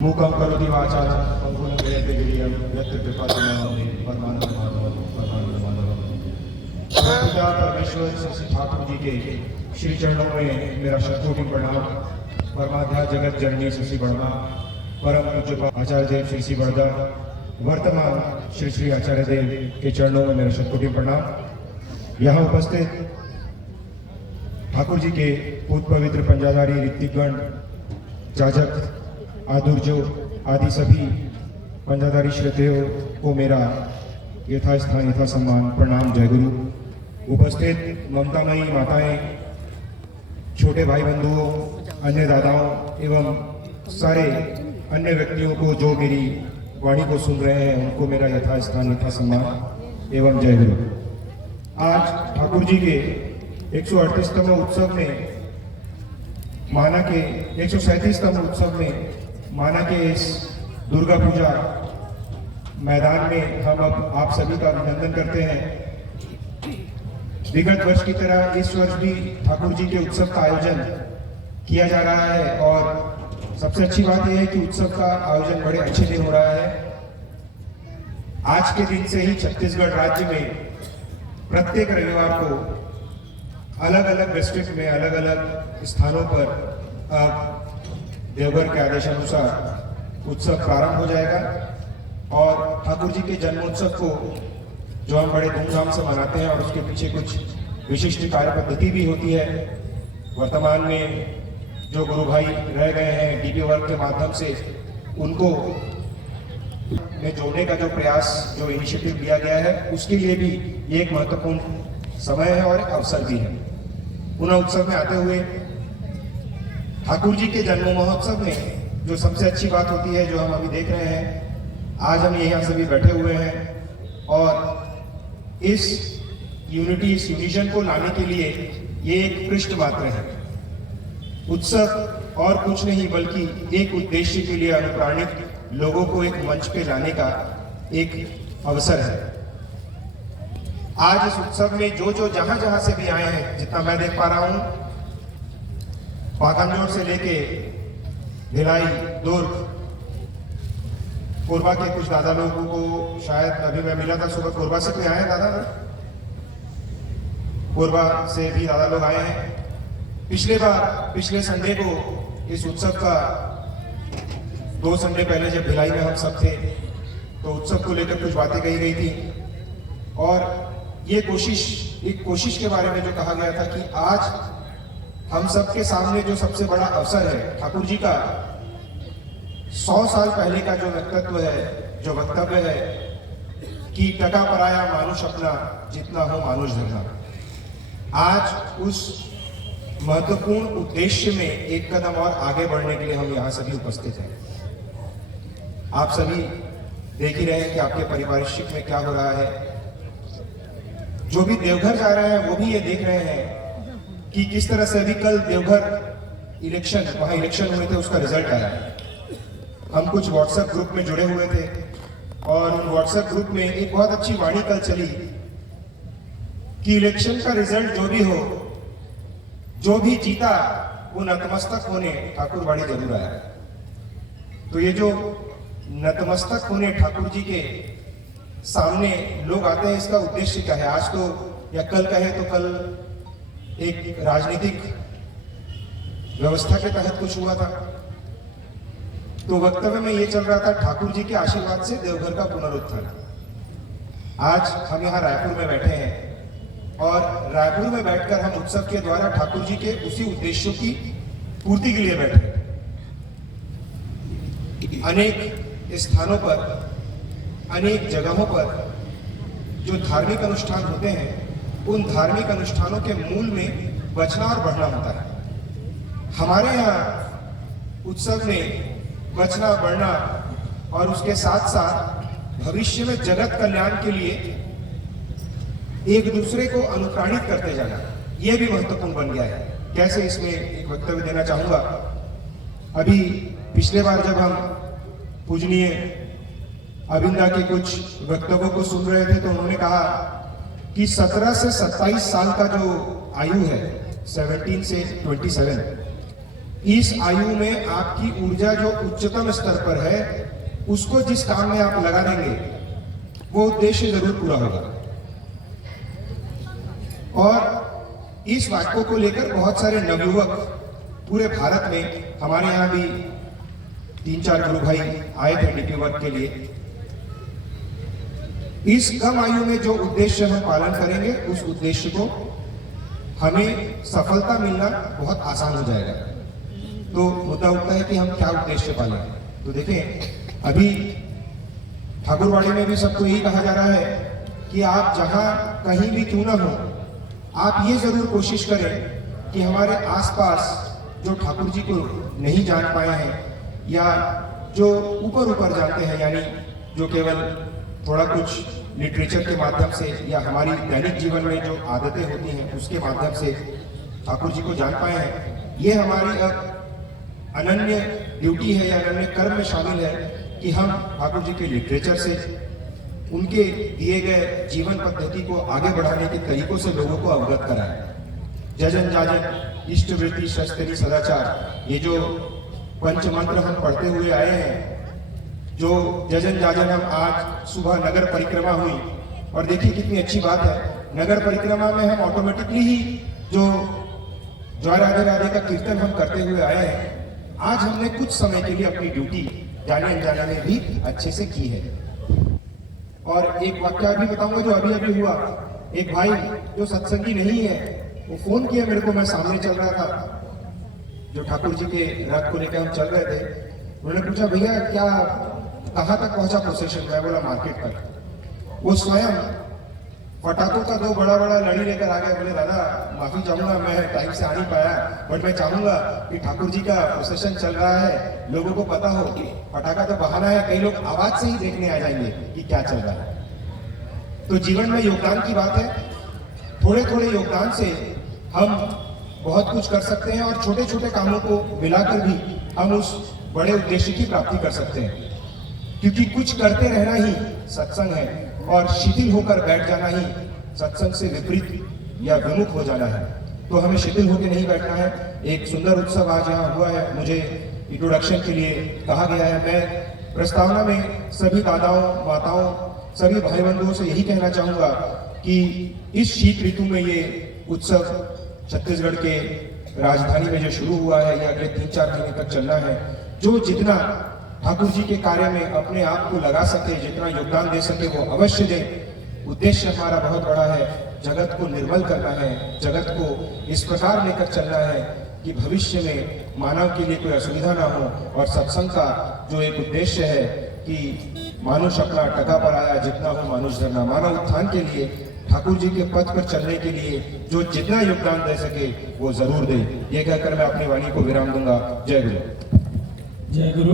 मूकं करोति वाचालं पंगुं लंघयते गिरियं यत्र कृपातमहं परमानंद माधव। पिता परमेश्वर श्री ठाकुर जी के श्री चरणों में मेरा शतकोटि प्रणाम। परमाध्या जगत जननी शशि वर्मा, परम पूज्य आचार्य देव श्री श्री वर्धा, वर्तमान श्री श्री आचार्य देव के चरणों में मेरा शतकोटि प्रणाम। यहाँ उपस्थित ठाकुर जी के पूत पवित्र पंजाधारी ऋतिकगण, जाजक, आदुर्जो आदि सभी पंजाधारी श्रोताओं को मेरा यथास्थान यथा सम्मान प्रणाम। जय गुरु। उपस्थित ममतामयी माताएं, छोटे भाई बंधुओं, अन्य दादाओं एवं सारे अन्य व्यक्तियों को जो मेरी वाणी को सुन रहे हैं उनको मेरा यथास्थान यथा सम्मान एवं जय गुरु। आज ठाकुर जी के 138तम उत्सव में माना के 137तम उत्सव में माना के इस दुर्गा पूजा मैदान में हम अब आप सभी का अभिनंदन करते हैं। विगत वर्ष की तरह इस वर्ष भी ठाकुर जी के उत्सव का आयोजन किया जा रहा है और सबसे अच्छी बात यह है कि उत्सव का आयोजन बड़े अच्छे दिन हो रहा है। आज के दिन से ही छत्तीसगढ़ राज्य में प्रत्येक रविवार को अलग अलग डिस्ट्रिक्ट में अलग अलग स्थानों पर अब देवघर के आदेशानुसार उत्सव प्रारंभ हो जाएगा और ठाकुर जी के जन्मोत्सव को जो हम बड़े धूमधाम से मनाते हैं और उसके पीछे कुछ विशिष्ट कार्य पद्धति भी होती है। वर्तमान में जो गुरु भाई रह गए हैं डीपी वर्क के माध्यम से उनको में जोड़ने का जो प्रयास जो इनिशिएटिव लिया गया है उसके लिए भी ये एक महत्वपूर्ण समय है और एक अवसर भी है। पुनः उत्सव में आते हुए ठाकुर जी के जन्म महोत्सव में जो सबसे अच्छी बात होती है जो हम अभी देख रहे हैं, आज हम यहाँ सभी बैठे हुए हैं और इस यूनिटी इस यूनिशन को लाने के लिए ये एक पृष्ठ मात्र है। उत्सव और कुछ नहीं बल्कि एक उद्देश्य के लिए अनुप्राणित लोगों को एक मंच पे लाने का एक अवसर है। आज इस उत्सव में जो जहां जहां से भी आए हैं, जितना मैं देख पा रहा हूं, पाखंजोर से लेके भिलाई, दुर्ग, कोरबा के कुछ दादा लोगों को शायद अभी मैं मिला था सुबह। कोरबा से कोई आए हैं दादा? कोरबा से भी दादा लोग आए हैं। पिछले संडे को इस उत्सव का 2 संडे पहले जब भिलाई में हम सब थे तो उत्सव को लेकर कुछ बातें कही गई थी और ये एक कोशिश के बारे में जो कहा गया था कि आज हम सबके सामने जो सबसे बड़ा अवसर है ठाकुर जी का 100 साल पहले का जो व्यक्तित्व है, जो वक्तव्य है कि टका पराया मानुष अपना, जितना हो मानुष धरना। आज उस महत्वपूर्ण उद्देश्य में एक कदम और आगे बढ़ने के लिए हम यहाँ सभी उपस्थित हैं। आप सभी देख ही रहे हैं कि आपके पारिवारिक में क्या हो रहा है। जो भी देवघर जा रहे हैं वो भी ये देख रहे हैं कि किस तरह से अभी कल देवघर वहां इलेक्शन हुए थे, उसका रिजल्ट आया। हम कुछ व्हाट्सएप ग्रुप में जुड़े हुए थे और उन व्हाट्सएप ग्रुप में एक बहुत अच्छी वाणी कल चली कि इलेक्शन का रिजल्ट जो भी हो, जो भी जीता वो नतमस्तक होने ठाकुर वाणी जरूर आया। तो ये जो नतमस्तक होने ठाकुर जी के सामने लोग आते हैं, इसका उद्देश्य क्या है? आज तो या कल कहे तो कल एक राजनीतिक व्यवस्था के तहत कुछ हुआ था, तो वक्तव्य में ये चल रहा था ठाकुर जी के आशीर्वाद से देवघर का पुनरुत्थान। आज हम यहाँ रायपुर में बैठे हैं और रायपुर में बैठकर हम उत्सव के द्वारा ठाकुर जी के उसी उद्देश्यों की पूर्ति के लिए बैठे। अनेक स्थानों पर, अनेक जगहों पर जो धार्मिक अनुष्ठान होते हैं, उन धार्मिक अनुष्ठानों के मूल में बचना और बढ़ना होता है। हमारे यहाँ उत्सव में बचना, बढ़ना और उसके साथ साथ भविष्य में जगत कल्याण के लिए एक दूसरे को अनुप्राणित करते जाना, यह भी महत्वपूर्ण बन गया है। कैसे, इसमें एक वक्तव्य देना चाहूंगा। अभी पिछले बार जब हम पूजनीय अविंदा के कुछ वक्तव्यों को सुन रहे थे तो उन्होंने कहा कि 17 से 27 साल का जो आयु है, 17 से 27, इस आयु में आपकी ऊर्जा जो उच्चतम स्तर पर है, उसको जिस काम में आप लगा देंगे वो उद्देश्य जरूर पूरा होगा। और इस वाक्यों को लेकर बहुत सारे नवयुवक पूरे भारत में, हमारे यहां भी 3-4 गुरु भाई आए थे डीपी वर्क के लिए। इस कम आयु में जो उद्देश्य हम पालन करेंगे, उस उद्देश्य को हमें सफलता मिलना बहुत आसान हो जाएगा। तो मुद्दा उठता है कि हम क्या उद्देश्य पालें। तो देखें, अभी ठाकुरवाड़ी में भी सबको यही कहा जा रहा है कि आप जहां कहीं भी क्यों ना हो, आप ये जरूर कोशिश करें कि हमारे आसपास जो ठाकुर जी को नहीं जान पाए हैं या जो ऊपर ऊपर जानते हैं, यानी जो केवल थोड़ा कुछ लिटरेचर के माध्यम से या हमारी दैनिक जीवन में जो आदतें होती हैं उसके माध्यम से ठाकुर जी को जान पाए हैं, ये हमारी अब अनन्य ड्यूटी है या अनन्य कर्म में शामिल है कि हम ठाकुर जी के लिटरेचर से, उनके दिए गए जीवन पद्धति को आगे बढ़ाने के तरीकों से लोगों को अवगत कराएं। जजन जाजन इष्ट वृत्ति शस्त्री सदाचार, ये जो पंच मंत्र हम पढ़ते हुए आए हैं, जो जजन जाजन हम आज सुबह नगर परिक्रमा हुई, और देखिए कितनी अच्छी बात है, नगर परिक्रमा में हम ऑटोमेटिकली ही जो जय राधे राधे का कीर्तन हम करते हुए आए हैं, आज हमने कुछ समय के लिए अपनी ड्यूटी जाने अनजाने में भी अच्छे से की है। और एक वाक्य भी बताऊंगा जो अभी अभी हुआ। एक भाई जो सत्संगी नहीं है, वो फोन किया मेरे को, मैं सामने चल रहा था, जो ठाकुर जी के रथ को लेकर हम चल रहे थे। उन्होंने पूछा, भैया क्या कहाँ तक पहुंचा प्रोसेशन? मैं बोला मार्केट तक। वो स्वयं पटाखों का 2 बड़ा बड़ा लड़ी लेकर आ गए। बोले, दादा माफी चाहूंगा, मैं टाइम से आ नहीं पाया, बट मैं चाहूंगा कि ठाकुर जी का प्रोसेशन चल रहा है, लोगों को पता हो कि पटाखा तो बहाना है, कई लोग आवाज से ही देखने आ जाएंगे कि क्या चल रहा है। तो जीवन में योगदान की बात है, थोड़े थोड़े योगदान से हम बहुत कुछ कर सकते हैं, और छोटे छोटे कामों को मिलाकर भी हम उस बड़े उद्देश्य की प्राप्ति कर सकते हैं। क्योंकि कुछ करते रहना ही सत्संग है, और शिथिल होकर बैठ जाना ही सत्संग से विपरीत या विमुख हो जाना है। तो हमें शिथिल होकर नहीं बैठना है। एक सुंदर उत्सव आज यहाँ हुआ है, मुझे इंट्रोडक्शन के लिए कहा गया है। मैं प्रस्तावना में सभी दादाओं, माताओं, सभी भाई बंधुओं से यही कहना चाहूंगा कि इस शीत ऋतु में ये उत्सव छत्तीसगढ़ के राजधानी में जो शुरू हुआ है, ये अगले 3-4 महीने तक चलना है। जो जितना ठाकुर जी के कार्य में अपने आप को लगा सके, जितना योगदान दे सके, वो अवश्य दें। उद्देश्य हमारा बहुत बड़ा है, जगत को निर्मल करना है, जगत को इस प्रकार लेकर चलना है कि भविष्य में मानव के लिए कोई असुविधा ना हो। और सत्संग का जो एक उद्देश्य है कि मानुष अपना टका पर आया, जितना हो मानुष धरना, मानव उत्थान के लिए, ठाकुर जी के पथ पर चलने के लिए जो जितना योगदान दे सके वो जरूर दे। ये कहकर मैं अपनी वाणी को विराम दूंगा। जय गुरु। जय गुरु।